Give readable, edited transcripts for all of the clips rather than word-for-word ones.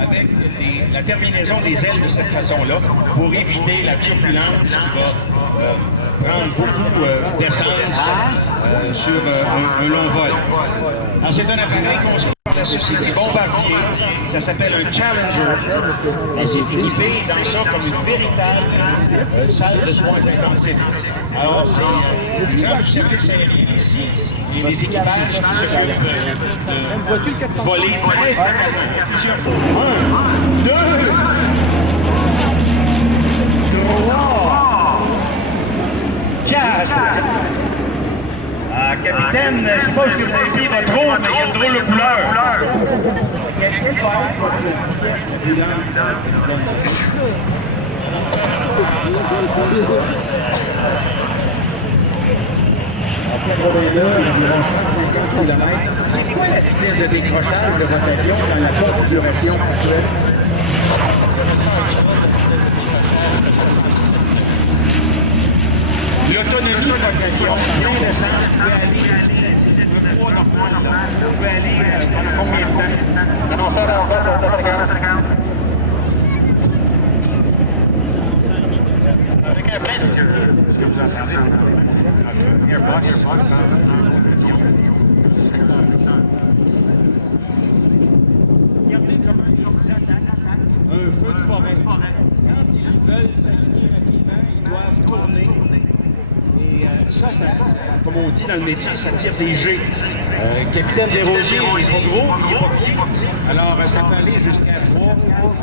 avec la terminaison des ailes de cette façon-là pour éviter la turbulence qui va prendre beaucoup d'essence sur un long vol. Alors, c'est un appareil construit par la société Bombardier. Ça s'appelle un Challenger. Et c'est équipé dans ça comme une véritable salle de soins intensifs. Alors, c'est du service aérien ici. Et les équipages qui s'occupent de voler plusieurs fois. 1, 2, 3, 4. Capitaine, je sais pas si vous avez vu votre drôle, mais il y a une drôle de couleur. En 82, environ 150 km. C'est quoi la vitesse de décrochage de votre avion dans la configuration actuelle? L'autonomie de rotation, plein d'essence, peut aller le poids normal, peut aller dans combien de Est-ce que vous entendez? Regardez comment ils attaquent un feu de forêt. Quand ils veulent s'aligner rapidement, ils doivent tourner. Et ça, comme on dit dans le métier, ça tire des jets. Capitaine Desrosiers, il n'est pas gros, il n'est pas petit. Alors, ça peut aller jusqu'à 3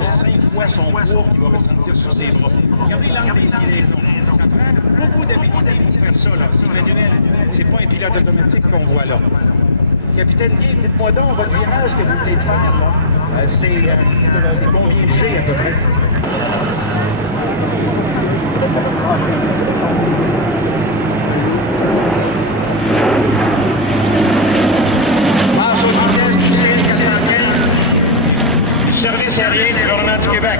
à 5 fois son poids qu'il va ressentir sur ses bras. Regardez l'angle des inclinaisons. Ça prend beaucoup d'habileté pour faire ça, là. C'est manuel. C'est pas un pilote automatique qu'on voit là. Capitaine Guy, dites-moi donc, votre virage que vous venez de faire, là, c'est combien de G à peu près? Service aérien du gouvernement du Québec.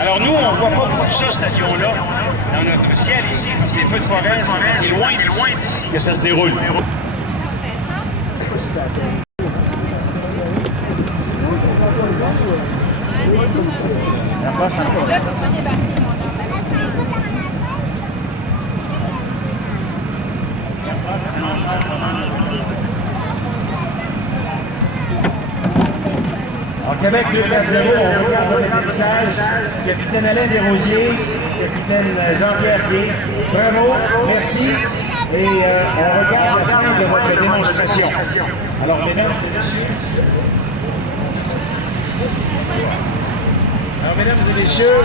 Alors nous, on ne voit pas beaucoup ça, cet avion-là, dans notre ciel ici, parce que les feux de forêt, c'est loin que ça se déroule. Là, tu peux débarquer, mon homme. En Québec, 2-4-0, on regarde le message. Capitaine Alain Desrosiers, capitaine Jean-Pierre Pied. Bravo, merci. Et on regarde la fin de votre démonstration. Alors, mesdames et messieurs. Alors, mesdames et messieurs,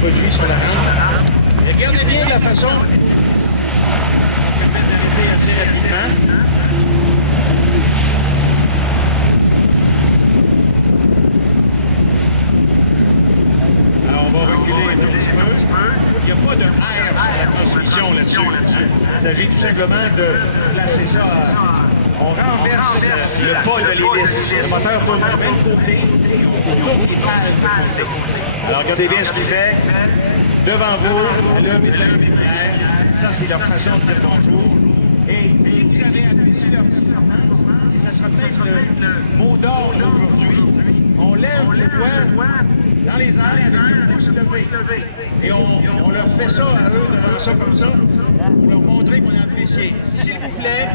produit sur la rampe. Et regardez bien de la façon assez rapidement. Alors on va reculer un petit peu. Il n'y a pas de air sur la transmission là-dessus. Il s'agit tout simplement de placer ça. On renverse le pas de l'hélice. Le moteur tourne du même côté. C'est tout qui passe. Alors regardez bien ce qu'il fait. Devant vous, là, de la lumière. Ça, c'est leur façon de dire bonjour. Et si vous avez apprécié leur performance, ça sera peut-être le mot d'ordre aujourd'hui. On lève les doigts dans les airs avec le pouce levé. Et on leur fait ça à eux, devant ça comme ça, pour leur montrer qu'on a apprécié. S'il vous plaît.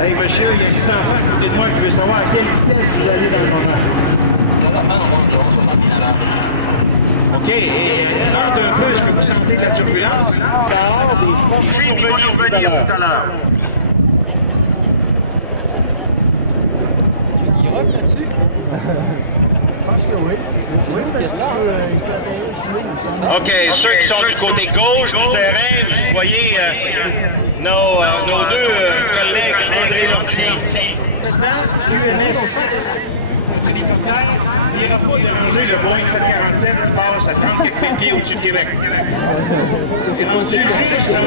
Hey monsieur, il y a une enfant à côté de moi qui veut savoir à quelle vitesse vous allez dans le moment. OK, et demande un peu, est-ce que vous sentez de la turbulence? Dehors des forces qui vont venir tout à l'heure. Il rock là-dessus? OK, ceux qui sont du côté gauche du terrain, vous voyez nos deux collègues André Lortie. Maintenant, QMS, l'hélicoptère n'ira pas déranger le Boeing 747 qui passe à 30 quelques pieds au-dessus de Québec. C'est pas cette comme ça que je peux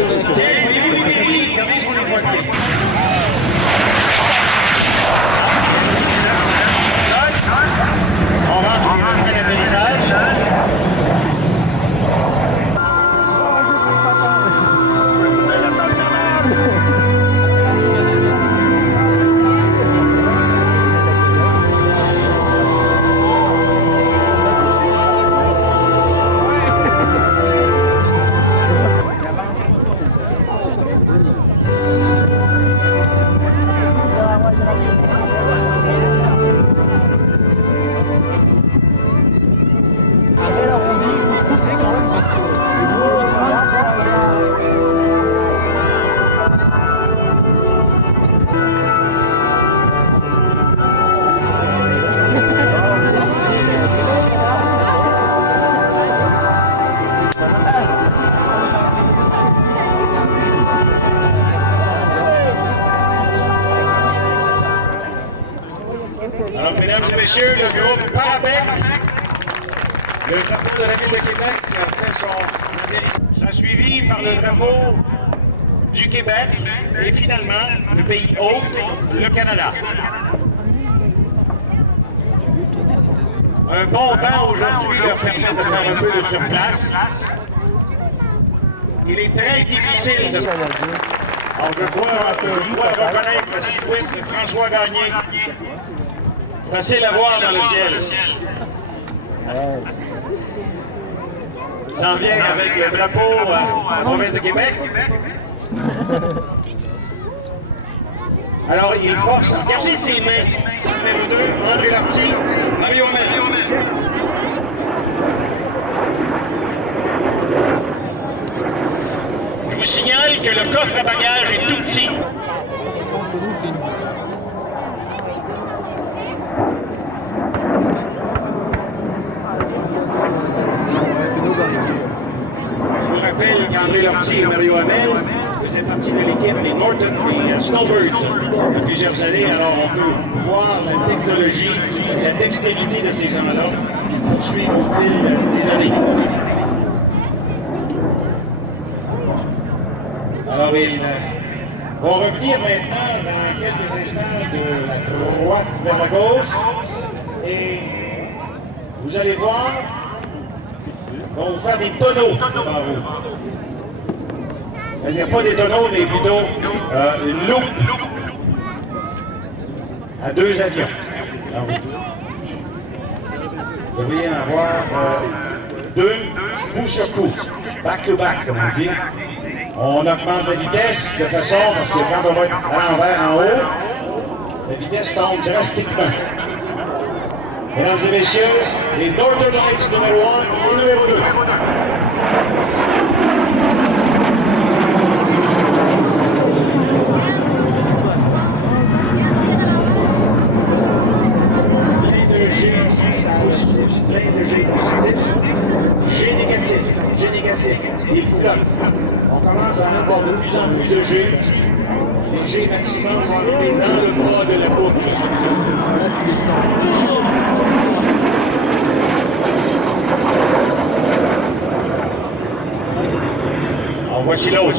Voyez-vous les mairies, regardez sur les messieurs, le groupe Parapec, le drapeau de la Ville de Québec qui a fait son apparition. Ça a suivi par le drapeau du Québec et finalement le pays hôte, le Canada. Un bon temps aujourd'hui leur permet de faire un peu de surplace. Il est très difficile de faire. Alors je dois reconnaître le circuit de François Gagné. Facile à voir dans le ciel. Ça en vient avec le drapeau à la province de Québec. Alors il force, regardez ses mains. Numéro 2, André Larty, Mario Hamel. Je vous signale que le coffre à bagages est tout petit. Je vous rappelle qu'André Larty et Mario Hamel faisaient partie de l'équipe des Norton, des Snowbirds, depuis plusieurs années. Alors on peut voir la technologie, la dextérité de ces gens-là qui poursuivent au fil des années. Alors ils vont revenir maintenant dans quelques instants de la droite vers la gauche et vous allez voir, on va faire des tonneaux devant vous. Il n'y a pas des tonneaux, mais plutôt une loupe à 2 avions. Alors, vous devriez en avoir 2 coup sur coup, back to back, comme on dit. On augmente la vitesse de façon, parce que quand on va être à l'envers en haut, la vitesse tombe drastiquement. Mesdames et messieurs, les Northern Lights numéro 1 et numéro 2. G négatif, il flotte. On commence à en avoir de plus en plus de G. Les G maximum vont arriver dans le bras de la poutre. Là, tu les sens. Alors voici l'autre.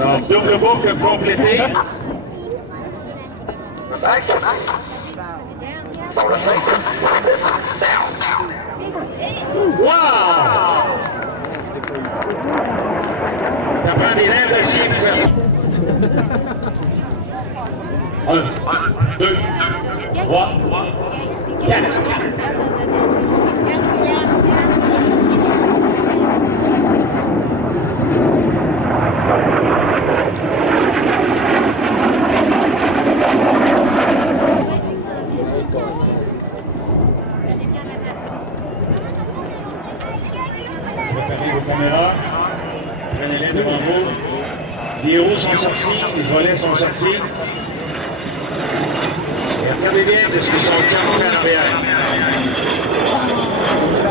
Alors, double boucle complétée. Wow! Ça prend des lèvres de chien pour faire. 1, 2, 3, 4. Préparez vos caméras, prenez-les devant vous. Les roues sont sortis, les volets sont sortis. Et regardez bien de ce qu'ils sont en train de faire en arrière.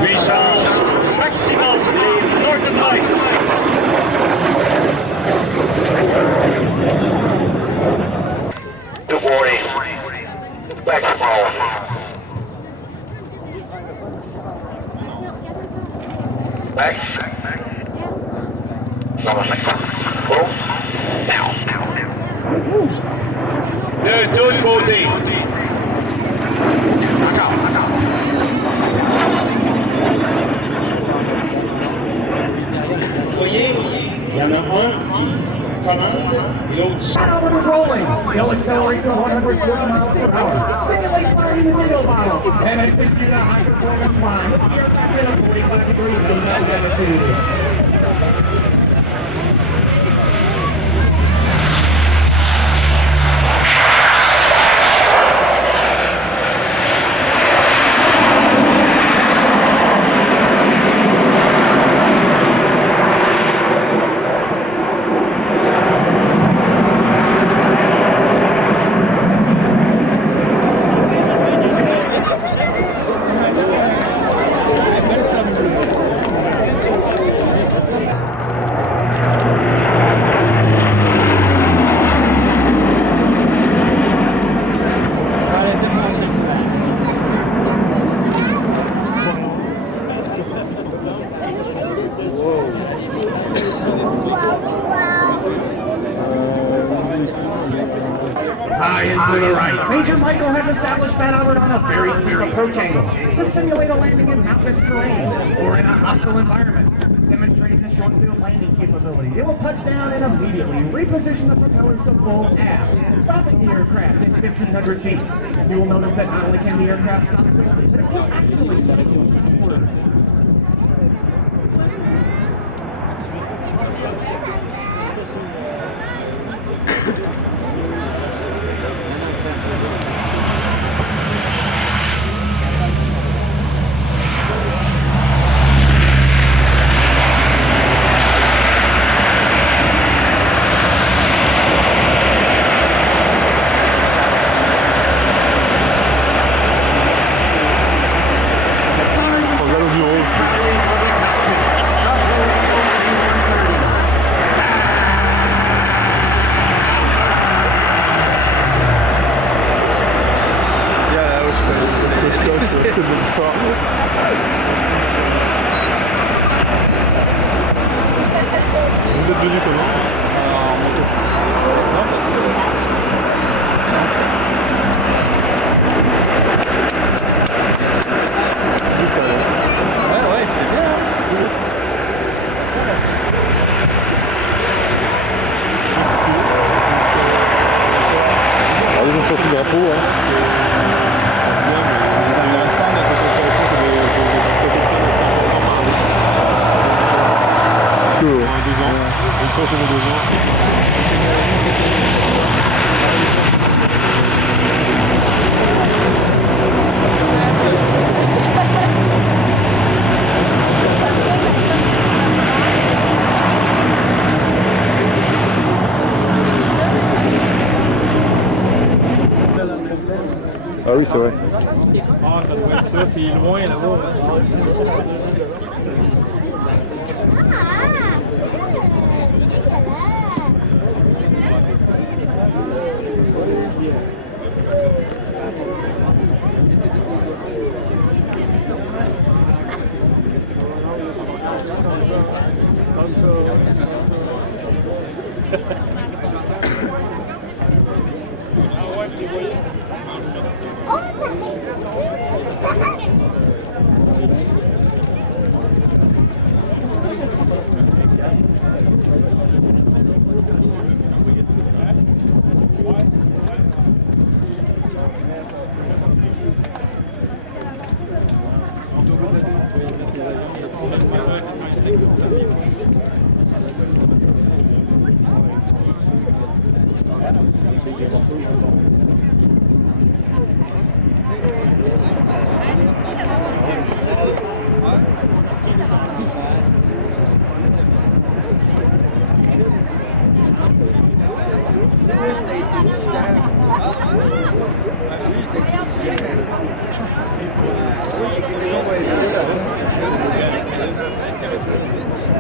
Puissance maximum des Northern Lights. Good morning. Back small. Back. De tous côtés. Vous voyez, il y en a un qui commande et l'autre. They'll accelerate to 140 miles per hour. Simulate party in the middle mile. And I think you're the high performance line. Look at your back 45 degrees in that attitude. to the right. Major Michael has established Fat Albert on a very steep approach angle to simulate a landing in mountainous terrain or in a hostile environment, demonstrating the short field landing capability. It will touch down and immediately reposition the propellers to full aft, stopping the aircraft at 1,500 feet. You will notice that not only can the aircraft stop quickly, but it will actually move forward. Ah oui, c'est vrai. Ah, ça doit être ça, c'est loin là-bas.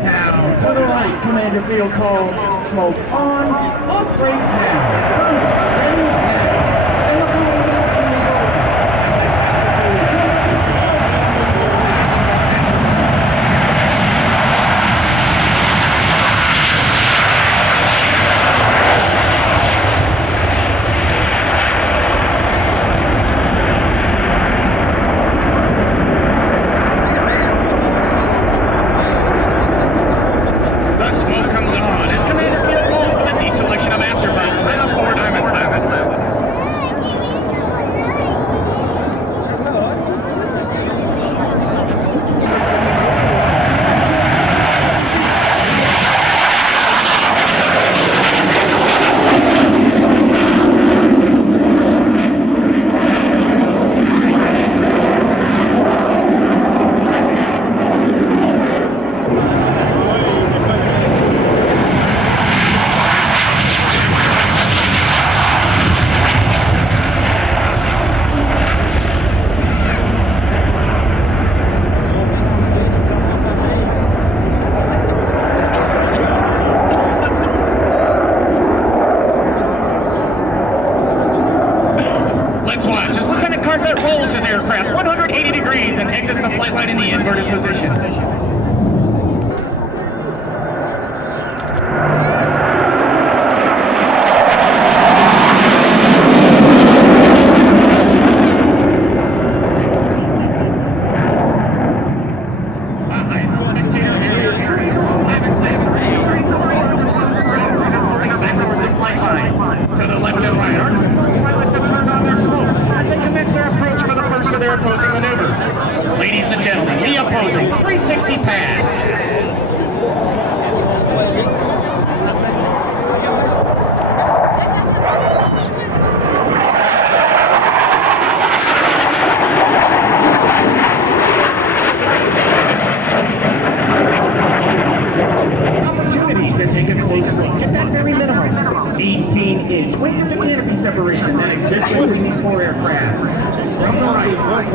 Now, to the right, Commander Field call, smoke on, operate now. Ready, The smoke comes on as Commander Field moves with the selection of afterburn. Now 4 Diamond Left.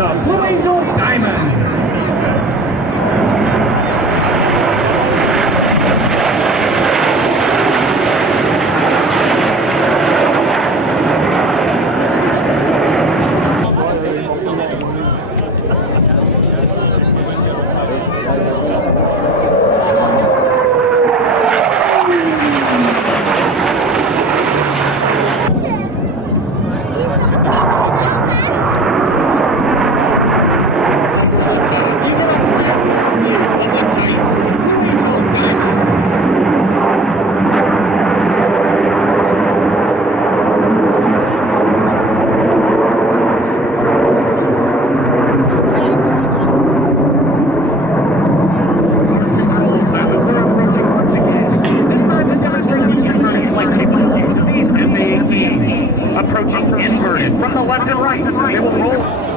the Blue Angel Diamond. Approaching inverted from the left and right. They will roll.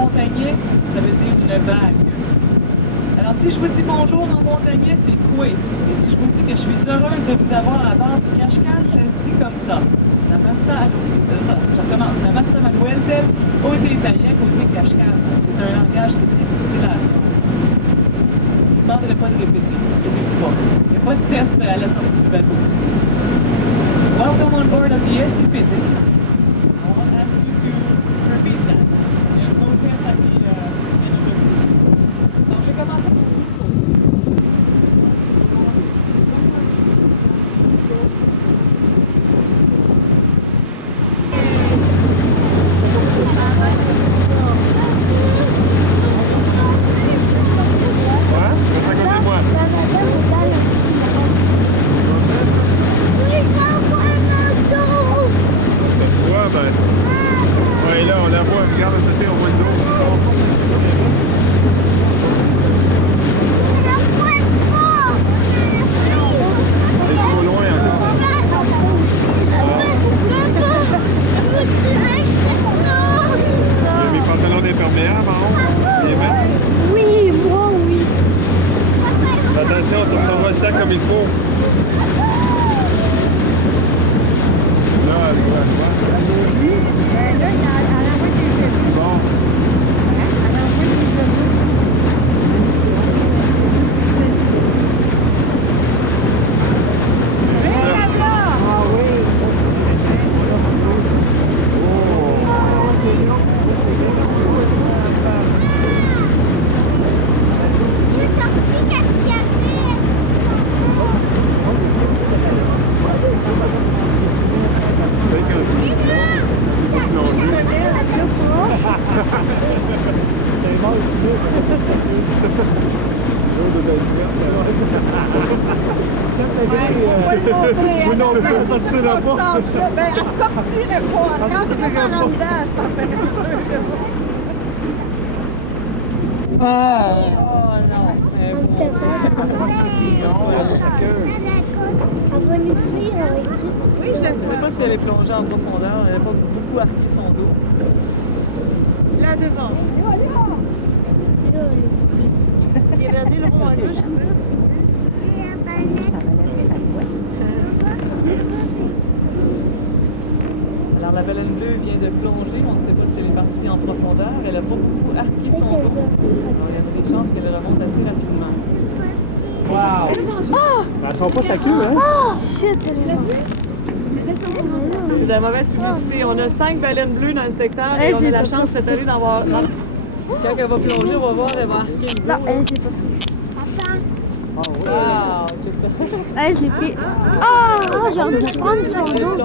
montagnais, ça veut dire une vague. Alors si je vous dis bonjour en montagnais, c'est Koué. Et si je vous dis que je suis heureuse de vous avoir à bord du Kashkan, ça se dit comme ça. Je recommence. Namasta Manueltel, Ode Taïek, Ode Kashkan. C'est un langage qui est très difficile à apprendre. Je ne demanderai pas de répéter. Répétez-vous pas. Il n'y a pas de test à la sortie du bateau. Welcome on board of the SCP. I won't ask you to repeat that. There's no test at the end of the cruise. Donc, je vais commencer mon ruisseau. Ouais, là, on la voit. Regarde, on voit le dos. Elle est trop loin encore. Mes pantalons d'imperméable en haut. Les mettre. Oui, moi, oui. Attention, tu retourneras le sac comme il faut. Là, elle voit. Vous non plus, elle sortirait pas. Ben, elle sortirait pas. Quand tu es en dedans, c'est en température. Oh non. Elle va nous suivre avec juste... Oui, je ne sais pas si elle est plongée en profondeur. Elle n'a pas beaucoup arqué son dos. Là devant. Regardez le rond à gauche, je sais pas ce que c'est. Alors la baleine bleue vient de plonger, on ne sait pas si elle est partie en profondeur, elle n'a pas beaucoup arqué son dos. Alors il y a des chances qu'elle remonte assez rapidement. Wow! Elles sont pas sa queue, hein? Oh, shit! C'est de la mauvaise publicité. On a 5 baleines bleues dans le secteur et on a la chance cette année d'en voir. Quand elle va plonger, on va voir, elle va arquer le dos. Non, elle sait pas. Wow, check ça. Elle, j'ai pris... Oh, j'ai envie de prendre son dos.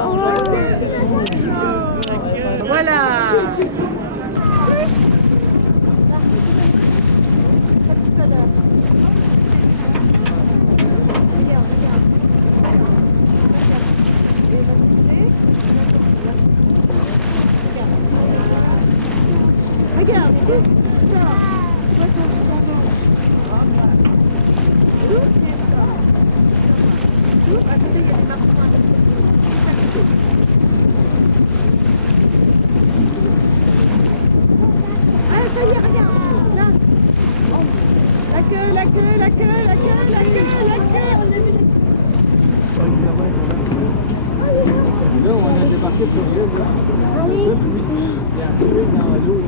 Voilà! Regarde, ça. Tu vois son dos. À côté, il y a des marques. Ah, ça y est, regarde. Là. La queue, la queue, la queue, la queue, la queue, la queue. On a vu. Là, on a débarqué sur l'île. Ah oui. Il y a un peu dans l'eau.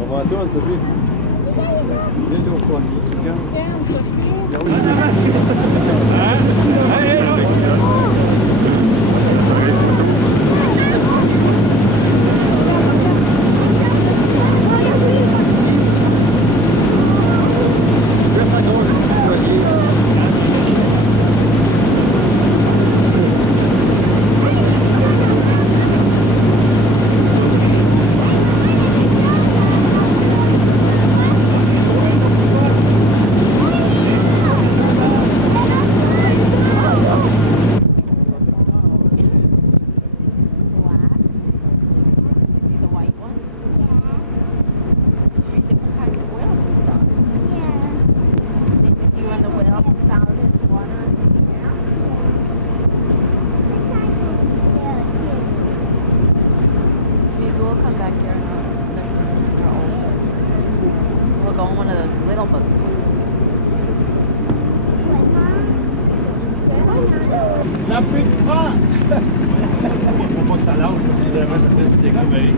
On va attendre, ça fait. Bientôt au point. n'a plus de frein. Il faut pas que ça lâche, parce que vraiment ça fait du dégât, mais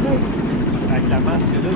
avec la masse que là.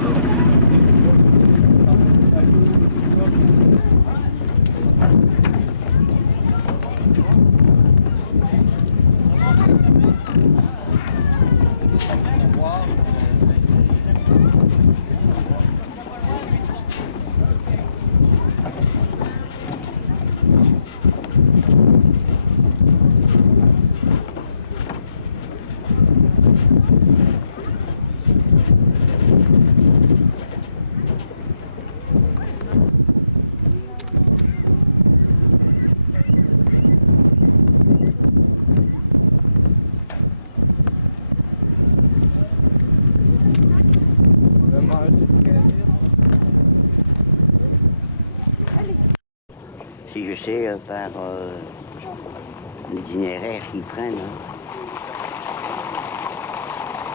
Si je sais par l'itinéraire qu'ils prennent.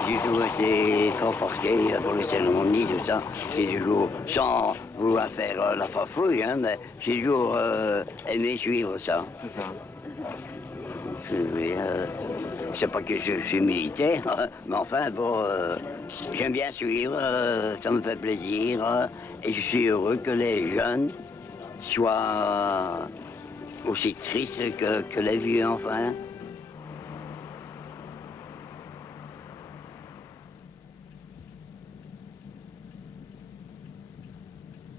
J'ai toujours été conforté pour les cérémonies, tout ça. J'ai toujours, sans vouloir faire la farfouille, hein, mais j'ai toujours aimé suivre ça. C'est ça. C'est pas que je suis militaire, hein, mais enfin, bon, j'aime bien suivre, ça me fait plaisir, et je suis heureux que les jeunes soient aussi tristes que les vieux, enfin.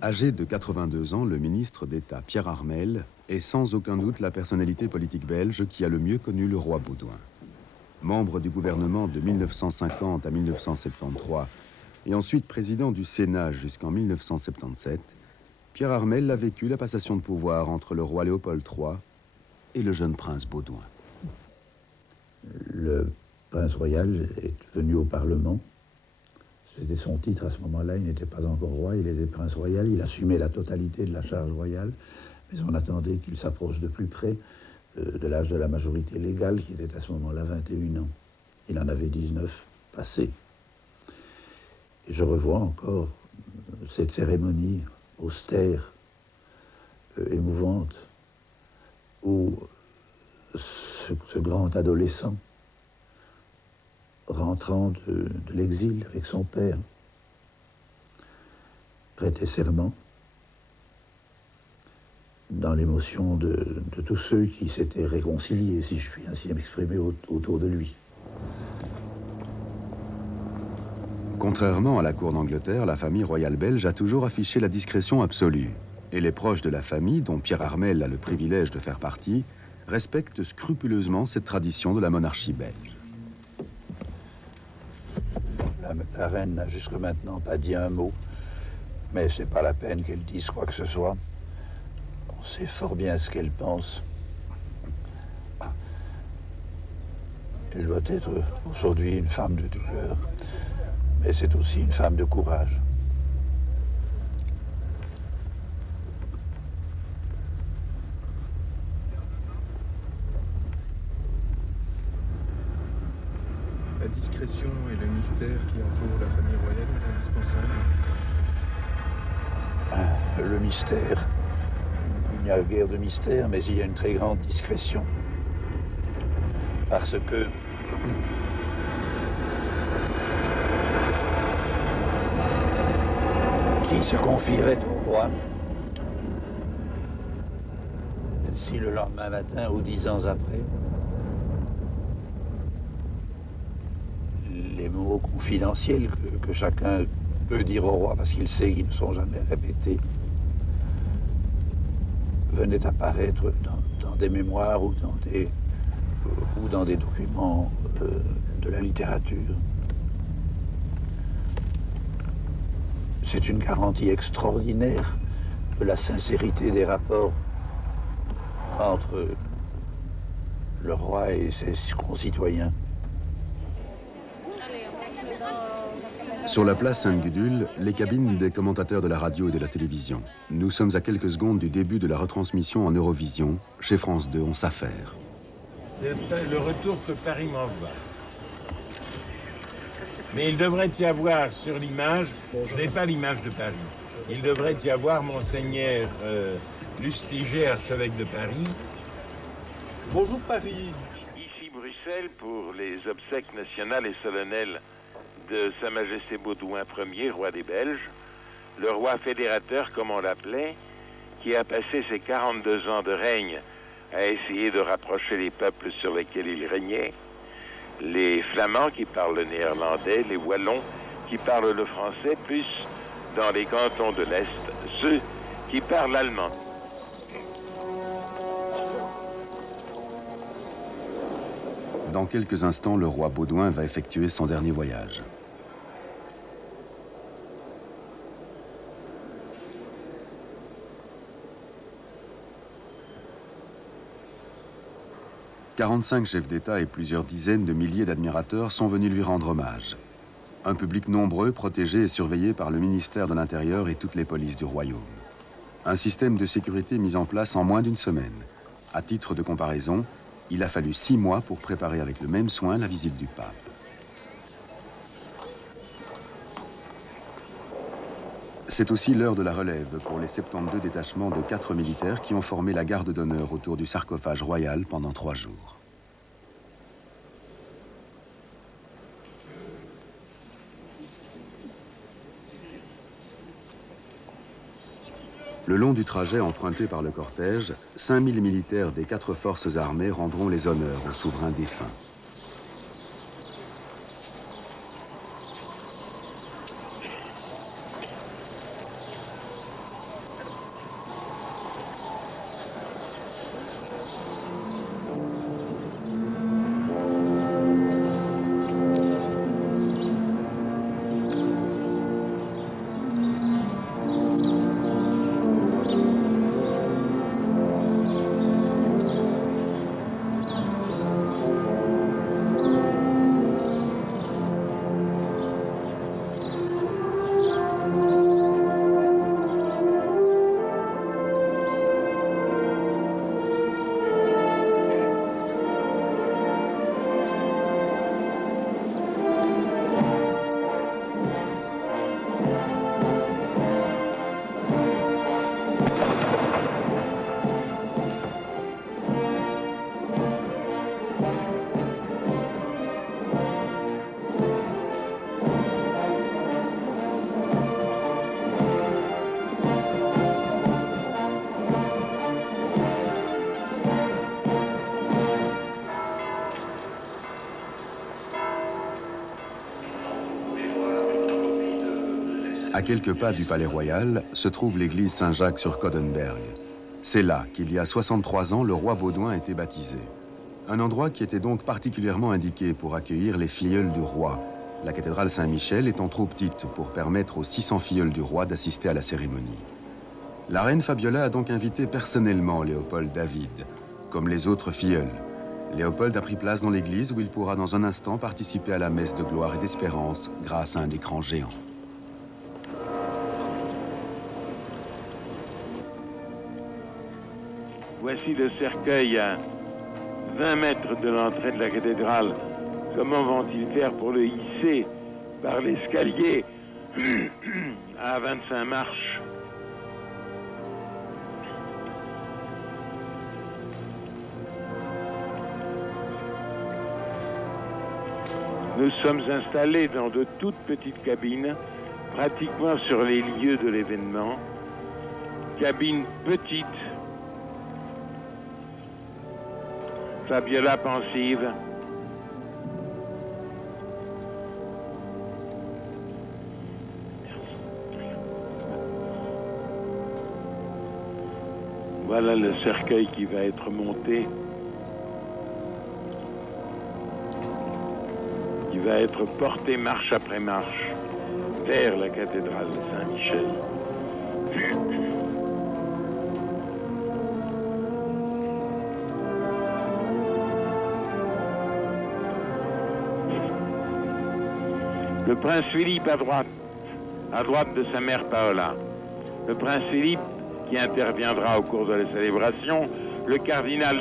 Âgé de 82 ans, le ministre d'État Pierre Harmel est sans aucun doute la personnalité politique belge qui a le mieux connu le roi Baudouin. Membre du gouvernement de 1950 à 1973 et ensuite président du Sénat jusqu'en 1977, Pierre Harmel a vécu la passation de pouvoir entre le roi Léopold III et le jeune prince Baudouin. Le prince royal est venu au Parlement. C'était son titre à ce moment-là, il n'était pas encore roi, il était prince royal, il assumait la totalité de la charge royale, mais on attendait qu'il s'approche de plus près de l'âge de la majorité légale, qui était à ce moment-là 21 ans. Il en avait 19 passés. Et je revois encore cette cérémonie austère, émouvante, où ce grand adolescent, rentrant de l'exil avec son père, prêtait serment dans l'émotion de tous ceux qui s'étaient réconciliés, si je puis ainsi m'exprimer, autour de lui. Contrairement à la cour d'Angleterre, la famille royale belge a toujours affiché la discrétion absolue. Et les proches de la famille, dont Pierre Harmel a le privilège de faire partie, respectent scrupuleusement cette tradition de la monarchie belge. La reine n'a jusque maintenant pas dit un mot, mais c'est pas la peine qu'elle dise quoi que ce soit. On sait fort bien ce qu'elle pense. Elle doit être aujourd'hui une femme de douleur, mais c'est aussi une femme de courage. La discrétion et le mystère qui entourent la famille royale est indispensable. Le mystère. Il n'y a guère de mystère, mais il y a une très grande discrétion. Parce que qui se confierait au roi si le lendemain matin ou 10 ans après, les mots confidentiels que chacun peut dire au roi parce qu'il sait qu'ils ne sont jamais répétés venaient apparaître dans des mémoires ou dans des documents de la littérature. C'est une garantie extraordinaire de la sincérité des rapports entre le roi et ses concitoyens. Sur la place Sainte-Gudule, les cabines des commentateurs de la radio et de la télévision. Nous sommes à quelques secondes du début de la retransmission en Eurovision. Chez France 2, on s'affaire. C'est le retour que Paris m'envoie. Mais il devrait y avoir sur l'image, je n'ai pas l'image de Paris, il devrait y avoir Monseigneur Lustiger, archevêque de Paris. Bonjour Paris. Bruxelles pour les obsèques nationales et solennelles de Sa Majesté Baudouin Ier, roi des Belges, le roi fédérateur, comme on l'appelait, qui a passé ses 42 ans de règne à essayer de rapprocher les peuples sur lesquels il régnait, les Flamands qui parlent le néerlandais, les Wallons qui parlent le français, plus dans les cantons de l'Est, ceux qui parlent l'allemand. Dans quelques instants, le roi Baudouin va effectuer son dernier voyage. « 45 chefs d'État et plusieurs dizaines de milliers d'admirateurs sont venus lui rendre hommage. Un public nombreux, protégé et surveillé par le ministère de l'Intérieur et toutes les polices du royaume. Un système de sécurité mis en place en moins d'une semaine. À titre de comparaison, il a fallu 6 mois pour préparer avec le même soin la visite du pape. C'est aussi l'heure de la relève pour les 72 détachements de 4 militaires qui ont formé la garde d'honneur autour du sarcophage royal pendant 3 jours. Le long du trajet emprunté par le cortège, 5000 militaires des 4 forces armées rendront les honneurs au souverain défunt. À quelques pas du palais royal se trouve l'église Saint-Jacques sur Coudenberg. C'est là qu'il y a 63 ans, le roi Baudouin a été baptisé. Un endroit qui était donc particulièrement indiqué pour accueillir les filleuls du roi, la cathédrale Saint-Michel étant trop petite pour permettre aux 600 filleuls du roi d'assister à la cérémonie. La reine Fabiola a donc invité personnellement Léopold David, comme les autres filleuls. Léopold a pris place dans l'église où il pourra dans un instant participer à la messe de gloire et d'espérance grâce à un écran géant. Voici le cercueil à 20 mètres de l'entrée de la cathédrale. Comment vont-ils faire pour le hisser par l'escalier à 25 marches? Nous sommes installés dans de toutes petites cabines, pratiquement sur les lieux de l'événement. Cabines petites, Fabiola pensive. Voilà le cercueil qui va être monté, qui va être porté marche après marche vers la cathédrale de Saint-Michel. Le prince Philippe à droite de sa mère Paola. Le prince Philippe qui interviendra au cours de la célébration, le cardinal